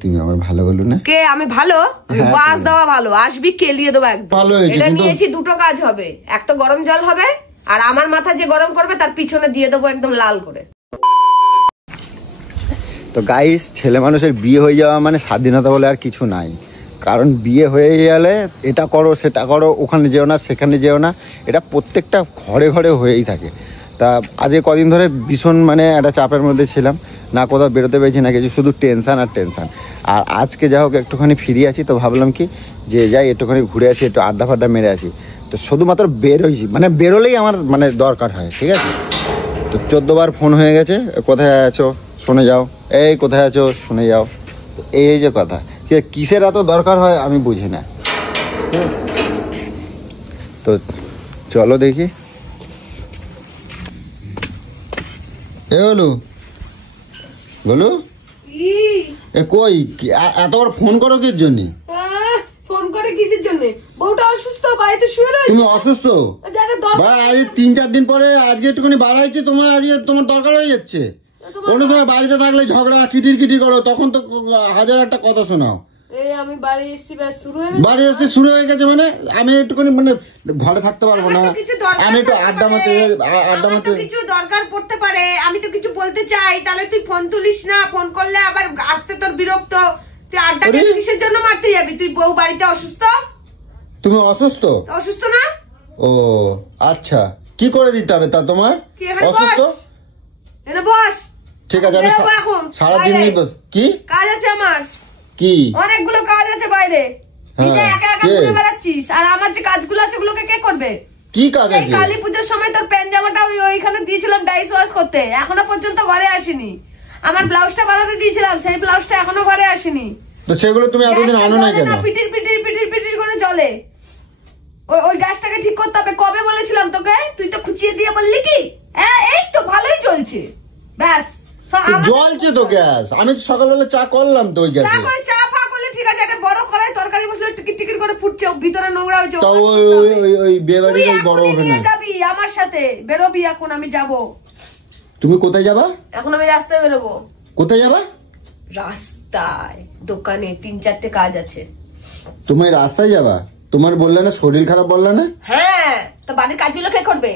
তুমি আমার ভালো বলো না কে আমি ভালো বাস দেওয়া ভালো আসবি কেলিয়ে দেবো একদম ভালো এটা নিয়েছি দুটো কাজ হবে এক তো গরম জল হবে আর আমার মাথা যে গরম করবে তার পিছনে দিয়ে দেবো একদম লাল করে। তো গাইস ছেলে মানুষের বিয়ে হয়ে যাওয়া মানে স্বাধীনতা বলে আর কিছু নাই, কারণ বিয়ে হয়ে গেলে এটা করো সেটা করো, ওখানে যেও না সেখানে যেও না, এটা প্রত্যেকটা ঘরে ঘরে হয়েই থাকে। তা আজকে কদিন ধরে ভীষণ মানে একটা চাপের মধ্যে ছিলাম, না কোথাও বেরোতে পেরেছি না কিছু, শুধু টেনশান আর টেনশান। আর আজকে যা হোক একটুখানি ফিরে আছি, তো ভাবলাম কি যে যাই একটুখানি ঘুরে আসি, একটু আড্ডা ফাড্ডা মেরে আসি। তো শুধুমাত্র বেরোইছি, মানে বেরোলেই আমার মানে দরকার হয়, ঠিক আছে। তো 14 বার ফোন হয়ে গেছে, কোথায় আছো শুনে যাও, এই কোথায় আছো শুনে যাও, এই যে কথা কিসের এত দরকার হয় আমি বুঝি না। তো চলো দেখি। এ বলু বলু এ কই এতবার ফোন করো কির জন্য? ফোন করে কিসের জন্য? বউটা অসুস্থ, বাড়িতে শুয়ে রয়েছে। তুমি অসুস্থ? আজ 3-4 দিন পরে আজকে একটুখানি বাড়াইছে, তোমার আজকে তোমার দরকার হয়ে যাচ্ছে। কোনো সময় বাড়িতে থাকলে ঝগড়া কিটির কিটির করো, তখন তো হাজার একটা কথা শোনাও। আমি বাড়ি এসেছি বাড়ি এসে শুরু হয়ে গেছে মানে আমি একটুখানি মানে ঘরে থাকতে পারবো না, আমি একটু আড্ডা মারতে কিছু দরকার পড়তে পারে, আমি তো কিছু বলতে চাই, তাহলে তুই ফোন তুলিস না, ফোন করলে আবার আসতে তোর বিরক্ত, তুই আড্ডা কিসের জন্য মারতে যাবি? তুই বউ বাড়িতে অসুস্থ? তুমি অসুস্থ? অসুস্থ না? ও আচ্ছা, কি করে দিতে হবে তা তোমার? অসুস্থ এনে বস। ঠিক আছে, আমি সারাদিন কি কাজ আছে আমার, কি অনেকগুলো কাজ আছে বাইরে, একা একা ঘুরে বেড়াচ্ছিস, আর আমার যে কাজগুলো আছে ওগুলোকে কে করবে? কি কাজ আছে? কালী পুজোর সময় তোর প্যান্ট জামাটা ওইখানে দিয়েছিলাম ডাইস ওয়াশ করতে, এখনো পর্যন্ত ঘরে আসেনি। আমার ব্লাউজটা বানাতে দিয়েছিলাম, সেই ব্লাউজটা এখনো ঘরে আসেনি। তো সেগুলো তুমি এতদিন আনো না কেন? পিটির পিটির পিটির পিটির করে চলে, ওই গ্যাসটাকে ঠিক করতে হবে। কবে বলেছিলাম তোকে? তুই তো খুঁচিয়ে দিয়ে বললি কি এই তো ভালোই চলছে, ব্যাস জ্বলছে তো গ্যাস। আমি তো সকালবেলা চা করলাম তো, ওই গ্যাসে চা ফা করলে ঠিক আছে, একটা বড় কড়াই তরকারি বসলে টিকিট টিকিট করে ফুটছে, ভিতরে নোংরা হয়েছে। তো ওই বিয়েবাড়ির ওই বড় ওভেনে যাবি আমার সাথে, বেরোবি এখন, আমি যাব। তুমি কোথায় যাবা? এখন আমি রাস্তায় বেরোবো। কোথায় যাবা? রাস্তায়, দোকানে 3-4টে কাজ আছে। তুমি রাস্তায় যাবা? তোমার বললে না শরীর খারাপ, বললে না? হ্যাঁ, তো বাড়ির কাজগুলো কে করবে?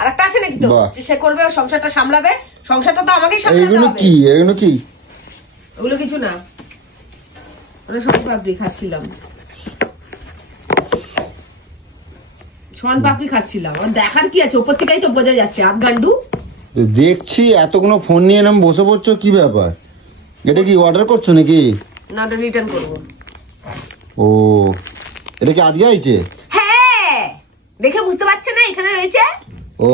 আর একটা আছে নাকি তো যে সে করবে, সংসারটা সামলাবে? সংসারটা তো আমাকেই সামলাতে হবে। এগুলো কি? এগুলো কি? ওগুলো কিছু না, ওরা শন পাপড়ি খাচ্ছিলাম, শন পাপড়ি খাচ্ছিলাম। আর দেখার কি আছে, উপর থেকেই তো বোঝা যাচ্ছে আধগান্ডু। দেখছি এতগুলো ফোন নিয়ে নাম বসে পড়ছো, কি ব্যাপার? এটা কি অর্ডার করছো নাকি? না, ওটা রিটার্ন করবো। ও, এটা কি আজকে আইছে? হ্যাঁ, দেখে বুঝতে পারছে না এখানে রয়েছে। ও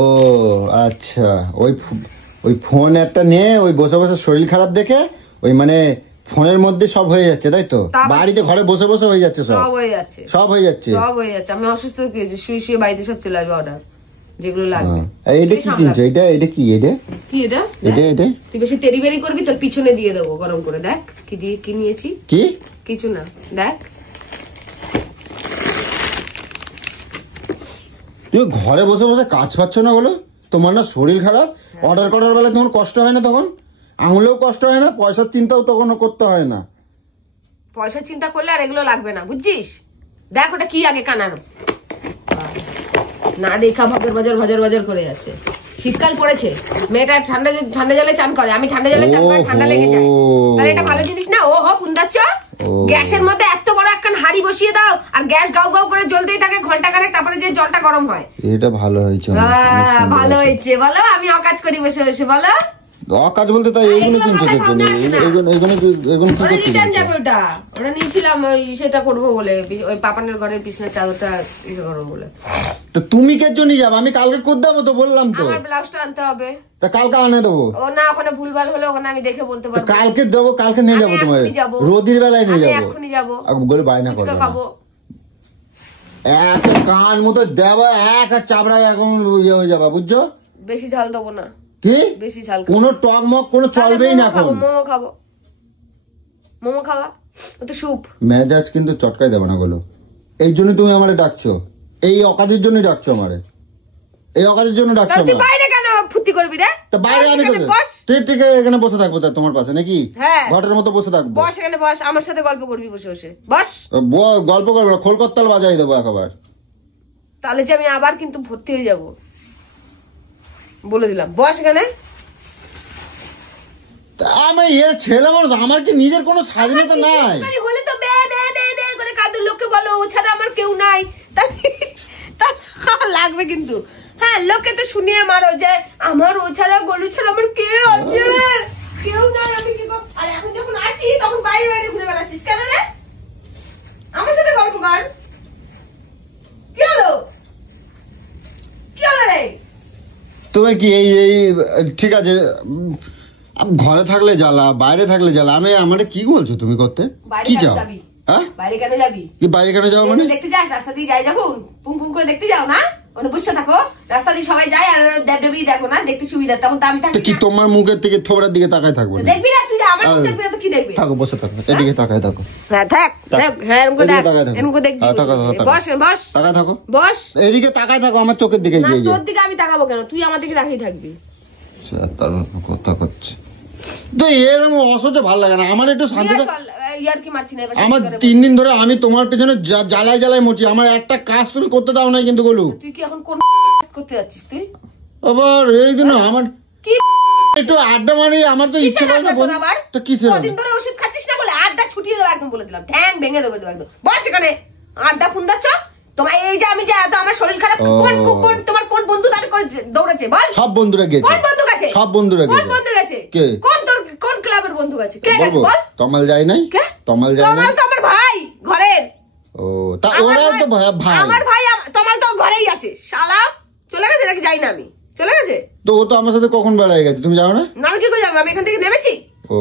আচ্ছা, ওই ফোন একটা নিয়ে ওই বসে বসে শরীর খারাপ দেখে ওই মানে ফোনের মধ্যে সব হয়ে যাচ্ছে, তাই তো? বাড়িতে ঘরে বসে বসে হয়ে যাচ্ছে, সব হয়ে যাচ্ছে, সব হয়ে যাচ্ছে, সব হয়ে যাচ্ছে। আমি অসুস্থ কি হয়েছে, শুয়ে শুয়ে বাড়িতে সব চলে আসবে অর্ডার, যেগুলো লাগবে। এটা কি কিনছো? এটা কি? কি এটা? তুই বেশি তেরি বেরি করবি, তোর পিছনে দিয়ে দেবো গরম করে। দেখ কি নিয়েছি। কি? কিছু না, দেখ। তুমি ঘরে বসে বসে কাজ পাচ্ছ না বলো? তোমার না শরীর খারাপ, অর্ডার করার বেলা তোমার কষ্ট হয় না? তখন আঙুলেও কষ্ট হয় না, পয়সার চিন্তাও তখন করতে হয় না। পয়সার চিন্তা করলে আর এগুলো লাগবে না, বুঝছিস? দেখ ওটা কি আগে কানার না দেখা ভজর ভজর ভজর ভজর করে যাচ্ছে। শীতকাল পড়েছে, মেয়েটা ঠান্ডা জলে চান করে, আমি ঠান্ডা জলে চান করে ঠান্ডা লেগে যায়। তাহলে এটা ভালো জিনিস না? ও পুন্দাচ্ছ, গ্যাসের মধ্যে এত বড় একখান হাড়ি বসিয়ে দাও, আর গ্যাস গাও গাও করে জ্বলতেই থাকে ঘন্টা খানেক, তারপরে যে জলটা গরম হয়। এটা ভালো হয়েছে, ভালো হয়েছে বলো? আমি অকাজ করি বসে বসে, বলো? অকাজ বলতে তাই এইগুলো কিনছো এর জন্য? এগুলো কি করতে যাবে? ওটা নিয়েছিলাম ওই সেটা করবো বলে, ওই পাপানের ঘরের বিছানার চাদরটা ইয়ে করবো বলে। তো তুমি কে জন্য যাবে? আমি কালকে করে দেবো তো, বললাম তো। আমার ব্লাউজটা আনতে হবে। তা কালকে আনে দেবো। ও না, ওখানে ভুলভাল হলে ওখানে আমি দেখে বলতে পারবো। কালকে দেবো, কালকে নিয়ে যাবো তোমার, রোদির বেলায় নিয়ে যাবো। এক্ষুনি যাবো, বলে বায়না করবো, খাবো এক কান মতো দেবো, এক চাপড়া এখন ইয়ে হয়ে যাবে, বুঝছো? বেশি ঝাল দেবো না। কি বেশি ঝাল? কোনো টক মক কোনো চলবেই না। এখন মোমো খাবো, মোমো খাওয়া তো স্যুপ। মেজাজ কিন্তু চটকাই দেবে না বলো, এই জন্য তুমি আমারে ডাকছো, এই অকাজের জন্য ডাকছো আমারে, এই অকাজের জন্য ডাকছো। তুই বাইরে কেন ফুর্তি করবি রে? তা বাইরে আমি ঠিক এখানে বসে থাকবো তোমার পাশে নাকি? হ্যাঁ ঘটের মতো বসে থাকবো। বস এখানে বস, আমার সাথে গল্প করবি বসে বসে। বস। গল্প করবো, খোলকত্তাল বাজাই দেবো একবার। তাহলে যে আমি আবার কিন্তু ভর্তি হয়ে যাব বলে দিলাম। বস এখানে। আমি এর ছেলে মানুষ, আমার কি নিজের কোনো স্বাধীনতা নাই? হলে তো বে বে বে বে করে কাদের লোককে বলো ও ছাড়া আমার কেউ নাই, লাগবে কিন্তু। হ্যাঁ লোকে তো শুনিয়ে মারো যে আমার ও ছাড়া গলু ছাড়া আমার কে আছে, কেউ নাই, আমি কি করব? আর এখন যখন আছি তখন বাইরে বাইরে ঘুরে বেড়াচ্ছিস কেন রে? আমার সাথে গল্প কর। কি হলো কি হলো রে? তুমি কি এই ঠিক আছে, ঘরে থাকলে জ্বালা, বাইরে থাকলে জ্বালা, আমি আমারে কি বলছো তুমি করতে? কি চাও? হ্যাঁ বাইরে কেন যাবি? কি বাইরে কেন যাও মানে? দেখতে যাস, রাস্তা দিয়ে যাই যখন পুম পুম করে দেখতে যাও না, ওখানে বসে থাকো, রাস্তা দিয়ে সবাই যায় আর দেবদেবী দেখো না, দেখতে সুবিধা। তখন তো আমি থাকি কি তোমার মুখের থেকে থোবড়ার দিকে তাকায় থাকবো না? দেখবি না তুই, আমার মুখ দেখবি না তো কি দেখবি? থাকো বসে থাকো, এদিকে তাকায় থাকো। হ্যাঁ থাক, হ্যাঁ এরকম দেখ, এরকম দেখবি। বস বস তাকায় থাকো, বস এদিকে তাকায় থাকো, আমার চোখের দিকে। না তোর দিকে আমি তাকাবো কেন? তুই আমার দিকে তাকিয়ে থাকবি। তার কথা করছে তো এরকম অসহ্য ভালো লাগে না আমার। একটু শান্তিতে আমার 3 দিন ধরে আমি তোমার পেছনে জ্বালায় জ্বালায় মরছি, আমার একটা কাজ তুমি করতে দাও না কিন্তু বলু। তুই কি এখন কোন করতে যাচ্ছিস তুই? আবার এই দিন আমার কি একটু আড্ডা মারি, আমার তো ইচ্ছে করে না। তো কিসে কদিন ধরে ওষুধ খাচ্ছিস না বলে আড্ডা ছুটিয়ে দেবো একদম বলে দিলাম, ঠ্যাং ভেঙে দেবো একদম। বস এখানে আড্ডা পুন্দাচ্ছ তোমার। এই যে আমি যে এত আমার শরীর খারাপ, কোন তোমার কোন বন্ধু দাঁড় করে দৌড়েছে বল? সব বন্ধুরা গেছে। কোন বন্ধু গেছে? সব বন্ধুরা গেছে। কোন বন্ধু গেছে? কে? কোন তোর কোন ক্লাবের বন্ধু গেছে? কে গেছে বল? তমাল যায় নাই? কে? তমাল যায় নাই? তমাল তো আমার ভাই ঘরের। ও তা ওরাও তো ভাই। আমার ভাই তমাল তো ঘরেই আছে। শালা চলে গেছে নাকি? যাই না আমি, চলে গেছে তো। ও তো আমার সাথে কখন বেড়ায় গেছে তুমি জানো না? না আমি কি করে জানবো? আমি এখান থেকে নেমেছি। ও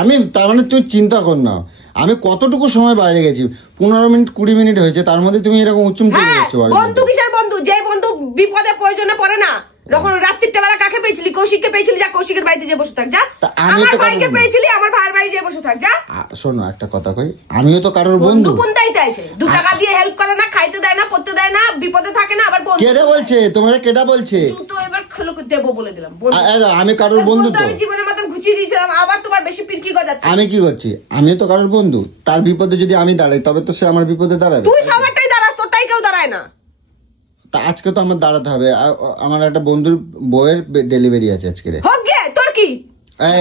আমি তার মানে তুমি চিন্তা কর না, আমি কতটুকু সময় বাইরে গেছি, 15 মিনিট 20 মিনিট হয়েছে, তার মধ্যে তুমি এরকম উচ্চুম করে যাচ্ছ। বন্ধু কিসের বন্ধু? যে বন্ধু বিপদে প্রয়োজনে পড়ে না। যখন রাত্রিটা বেলা কাকে পেয়েছিলি? কৌশিককে পেয়েছিলি, যা কৌশিকের বাড়িতে যে বসে থাক যা। আমার ভাইকে পেয়েছিলি, আমার ভাইয়ের বাড়ি যে বসে থাক যা। শোনো একটা কথা কই, আমিও তো কারোর বন্ধু। কোনটাই চাইছে? 2 টাকা দিয়ে হেল্প করে না, খাইতে দেয় না, পড়তে দেয় না, বিপদে থাকে না, আবার বন্ধু। কে রে বলছে? তোমারে কেডা বলছে? তো এবার খোলো দেবো বলে দিলাম। আমি কারোর বন্ধু তো। আমি জীবনের মতন ঘুচিয়ে দিয়েছিলাম, আবার তোমার বেশি পিরকি গজাচ্ছে। আমি কি করছি? আমিও তো কারোর বন্ধু, তার বিপদে যদি আমি দাঁড়াই তবে তো সে আমার বিপদে দাঁড়াবে। তুই সবারটাই দাঁড়াস, তোরটাই কেউ দাঁড়ায় না। তা আজকে তো আমার দাঁড়াতে হবে, আমার একটা বন্ধুর বউয়ের ডেলিভারি আছে আজকে। হোক গে, তোর কি?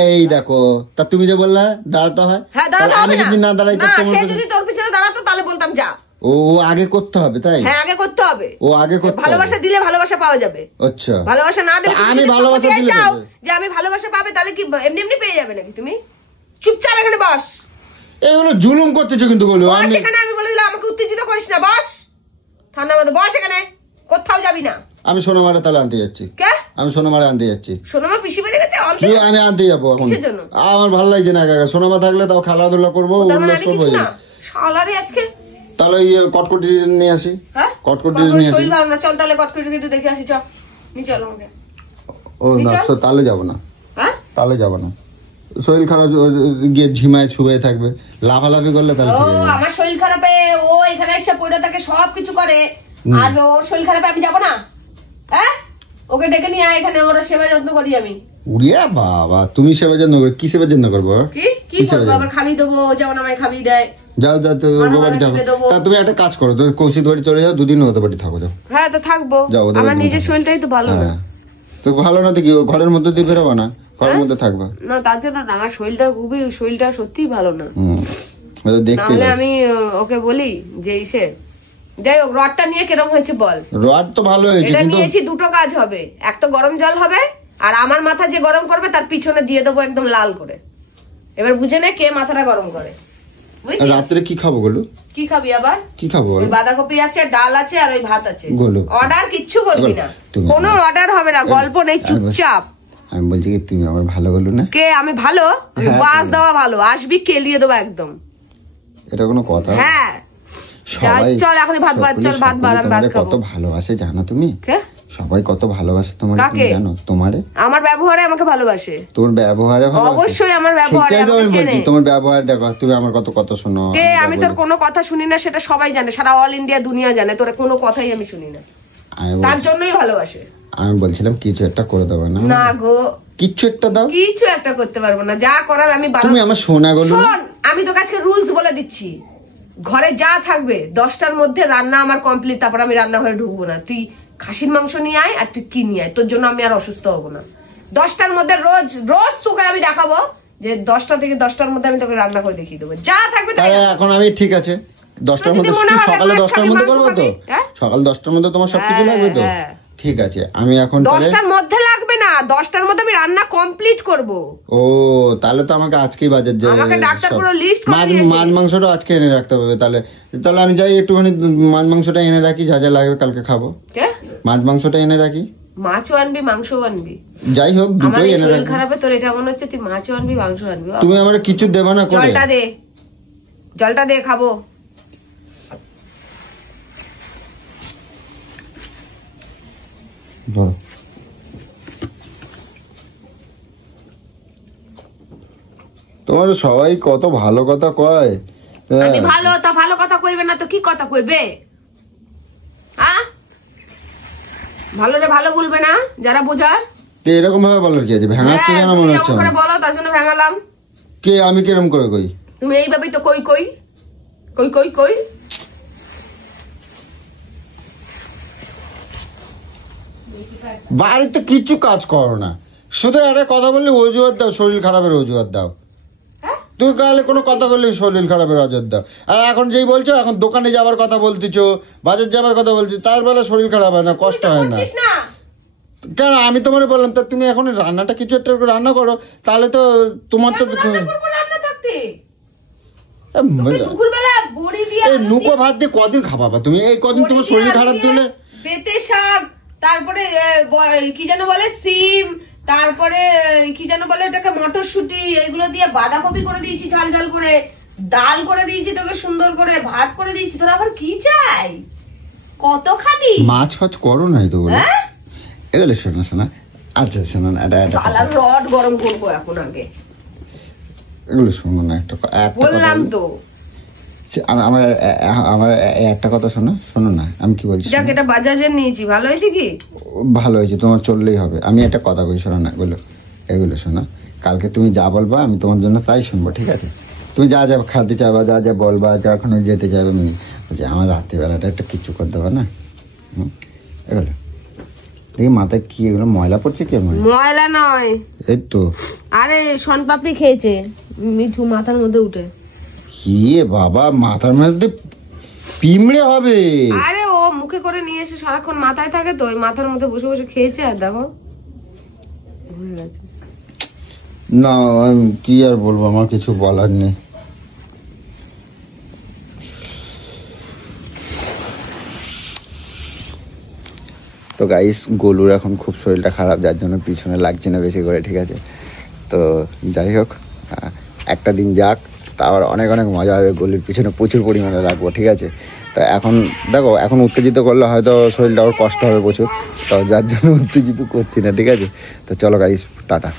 এই দেখো, তা তুমি যে বললা দাঁড়াতে হয়, হ্যাঁ দাঁড়াতে হবে। আমি যদি না দাঁড়াই তো সে যদি তোর পিছনে দাঁড়াতো তাহলে বলতাম যা। ও আগে করতে হবে তাই? হ্যাঁ আগে করতে হবে। ও আগে করতে হবে। ভালোবাসা দিলে ভালোবাসা পাওয়া যাবে। আচ্ছা ভালোবাসা না দিলে আমি ভালোবাসা দিলে চাও যে আমি ভালোবাসা পাবে, তাহলে কি এমনি এমনি পেয়ে যাবে নাকি? তুমি চুপচাপ এখানে বস। এগুলো জুলুম করতেছো কিন্তু বলো। আমি সেখানে আমি বলে দিলাম আমাকে উত্তেজিত করিস না, বস ঠান্ডা মতো বস এখানে, কোথাও যাবি না। আমি সোনামারে তাহলে আনতে যাচ্ছি। কে? আমি সোনামারে আনতে যাচ্ছি। সোনামা পিসি বাড়ি গেছে? আমি আনতে যাবো এখন। আমার ভালো লাগছে না একা একা। সোনামা থাকলে তাও খেলাধুলা করবো, উল্লাস করবো। শালারে আজকে তাহলে কটকটি নিয়ে আসি। হ্যাঁ কটকটি নিয়ে আসি। শরীর ভালো না, চল তাহলে কটকটি একটু দেখে আসি। চল নিয়ে চল আমাকে। ও না তাহলে যাবো না। হ্যাঁ তাহলে যাবো না, শরীর খারাপ গিয়ে ঝিমায় ছুঁয়ে থাকবে, লাফালাফি করলে তাহলে ঠিক আছে। আমার শরীর খারাপে ও এখানে এসে পড়ে থাকে, সবকিছু করে, আর ওর শরীর খারাপে আমি যাবো না? হ্যাঁ ওকে ডেকে নিয়ে আয় এখানে, ওর সেবা যত্ন করি আমি। উড়িয়া বাবা, তুমি সেবা যত্ন করো? কি সেবা যত্ন করবো? কি করবো? আবার খাবি দেবো, যেমন আমায় খাবি দেয়। যাও যাও তো বাড়ি থাকো। তা তুমি একটা কাজ করো, তুমি কৌশিক বাড়ি চলে যাও, 2 দিন ওদের বাড়ি থাকো। যাও। হ্যাঁ তো থাকবো, আমার নিজের শরীরটাই তো ভালো না। তো ভালো না তো কি ঘরের মধ্যে দিয়ে বেরোবো না? ঘরের মধ্যে থাকবা না? তার জন্য না, আমার শরীরটা সত্যিই ভালো না। তাহলে আমি ওকে বলি যে ইসে যাই হোক, রডটা নিয়ে কিরকম হয়েছে বল? রড তো ভালো হয়েছে, এটা নিয়েছি, 2টো কাজ হবে। এক তো গরম জল হবে, আর আমার মাথা যে গরম করবে তার পিছনে দিয়ে দেবো একদম লাল করে। এবার বুঝে নে কে মাথাটা গরম করে। রাত্রে কি খাবো বলো? কি খাবি আবার? কি খাবো? ওই বাঁধাকপি আছে, ডাল আছে, আর ওই ভাত আছে। অর্ডার কিচ্ছু করবি না, কোনো অর্ডার হবে না, গল্প নেই, চুপচাপ। আমি বলছি কি তুমি আমার ভালো বলো না? কে আমি ভালো? বাস দেওয়া ভালো, আসবি কেলিয়ে দেবো একদম। এটা কোনো কথা? হ্যাঁ চল এখন ভাত চল, ভাত বাড়ান, ভাত খাবো। কত ভালোবাসে জানো তুমি? কে? সবাই কত ভালোবাসে তোমাকে, তুমি জানো? তোমারে আমার ব্যবহারে আমাকে ভালোবাসে। তোর ব্যবহারে অবশ্যই আমার ব্যবহারে আমাকে চেনে। তোমার ব্যবহার দেখো, তুমি আমার কত কথা শোনো। কে? আমি তোর কোনো কথা শুনি না, সেটা সবাই জানে, সারা অল ইন্ডিয়া দুনিয়া জানে, তোর কোনো কথাই আমি শুনি না, তার জন্যই ভালোবাসে। আমি বলছিলাম কিছু একটা করে দেবো না? না গো, কিছু একটা দাও। কিছু একটা করতে পারবো না, যা করার আমি তুমি আমার সোনা গো। শোন, আমি তোর কাছে রুলস বলে দিচ্ছি, ঘরে যা থাকবে 10টার মধ্যে রান্না আমার কমপ্লিট, তারপর আমি রান্নাঘরে ঢুকবো না। তুই খাসির মাংস নিয়ে আয় আর তুই কি নিয়ে আয়, তোর জন্য আমি আর অসুস্থ হবো না। 10টার মধ্যে রোজ রোজ তোকে আমি দেখাবো যে 10টা থেকে 10টার মধ্যে আমি তোকে রান্না করে দেখিয়ে দেবো, যা থাকবে তাই। এখন আমি ঠিক আছে 10টার মধ্যে, সকালে 10টার মধ্যে করবো তো? সকাল 10টার মধ্যে তোমার সবকিছু লাগবে তো? ঠিক আছে, আমি এখন 10টার মধ্যে লাগবে না, 10টার মধ্যে আমি রান্না কমপ্লিট করব। ও তাহলে তো আমাকে আজকেই বাজার যাই, আমাকে ডাক্তার পুরো লিস্ট করে দিয়েছে। মাছ মাংসটা আজকে এনে রাখতে হবে। তাহলে তাহলে আমি যাই একটুখানি মাছ মাংসটা এনে রাখি, যা যা লাগবে কালকে খাবো। মাছ মাংসটা এনে রাখি। মাছও আনবি মাংসও আনবি, যাই হোক দুটোই এনে রাখি। খারাপে তোর এটা মনে হচ্ছে তুই মাছও আনবি মাংসও আনবি। তুমি আমার কিছু দেবা না করে? জলটা দে খাবো। ধরো। তোমার সবাই কত ভালো কথা কয়। আমি ভালো তা ভালো কথা কইবে না তো কি কথা কইবে? ভালো রে ভালো বলবে না যারা বোঝার। এরকম ভাবে বলার কি আছে? ভেঙাচ্ছে কেন মনে হচ্ছে? বলো তার জন্য ভেঙালাম। কে আমি কিরম করে কই? তুমি এইভাবেই তো কই কই কই কই কই। বাড়িতে কিছু কাজ করো না, শুধু একটা কথা বললে অজুহাত দাও, শরীর খারাপের অজুহাত দাও। তুই কালে কোনো কথা বললে শরীর খারাপের অজুহাত দাও। আর এখন যেই বলছো এখন দোকানে যাবার কথা বলতেছো, বাজার যাবার কথা বলছি, তার বেলা শরীর খারাপ হয় না, কষ্ট হয় না কেন? আমি তোমার বললাম তা তুমি এখন রান্নাটা কিছু একটা রান্না করো, তাহলে তো তোমার তো নুকো ভাত দিয়ে কদিন খাবাবা তুমি? এই কদিন তোমার শরীর খারাপ দিলে বেতে শাক, তারপরে কি যেন বলে সিম, তারপরে কি যেন বলে ওটাকে মটরশুটি, এগুলো দিয়ে বাঁধাকপি করে দিয়েছি ঝাল ঝাল করে, ডাল করে দিয়েছি তোকে সুন্দর করে, ভাত করে দিয়েছি। তোর আবার কি চাই? কত খাবি? মাছ ফাছ করো নাই তো এগুলো? শোনা শোনা, আচ্ছা শোনো না, রড গরম করবো এখন, আগে এগুলো শোনো না, একটা বললাম তো। আমার আমার একটা কথা শোনো, শোনো না আমি কি বলছি। যাক এটা বাজাজের নিয়েছি, ভালো হয়েছে কি? ভালো হয়েছে, তোমার চললেই হবে। আমি একটা কথা কই, শোনো না এগুলো শোনো। কালকে তুমি যা বলবা আমি তোমার জন্য তাই শুনবো, ঠিক আছে? তুমি যা যা খাতে চাইবা, যা যা বলবা, যখন যেতে চাইবে আমি বলছি আমার রাত্রিবেলাটা একটা কিচ্ছু করে দেবা না? এগুলো দেখি মাথায় কি এগুলো ময়লা পড়ছে? কি ময়লা নয়, এই তো আরে শনপাপড়ি খেয়েছে মিঠু মাথার মধ্যে উঠে। কি বাবা, মাথার মধ্যে পিমড়ে হবে? আরে ও মুখে করে নিয়ে এসে সারাক্ষণ মাথায় থাকে তো, ওই মাথার মধ্যে বসে বসে খেয়েছে। আর দেখো না, আমি কি আর বলবো, আমার কিছু বলার নেই। তো গাইস, গোলুর এখন খুব শরীরটা খারাপ, যার জন্য পিছনে লাগছে না বেশি করে, ঠিক আছে? তো যাই হোক, একটা দিন যাক, তারপর অনেক অনেক মজা হবে। গোলুর পিছনে প্রচুর পরিমাণে রাখবো, ঠিক আছে? তো এখন দেখো, এখন উত্তেজিত করলে হয়তো শরীরটা ওর কষ্ট হবে প্রচুর, তো যার জন্য উত্তেজিত করছি না, ঠিক আছে? তো চলো গাইস, টাটা।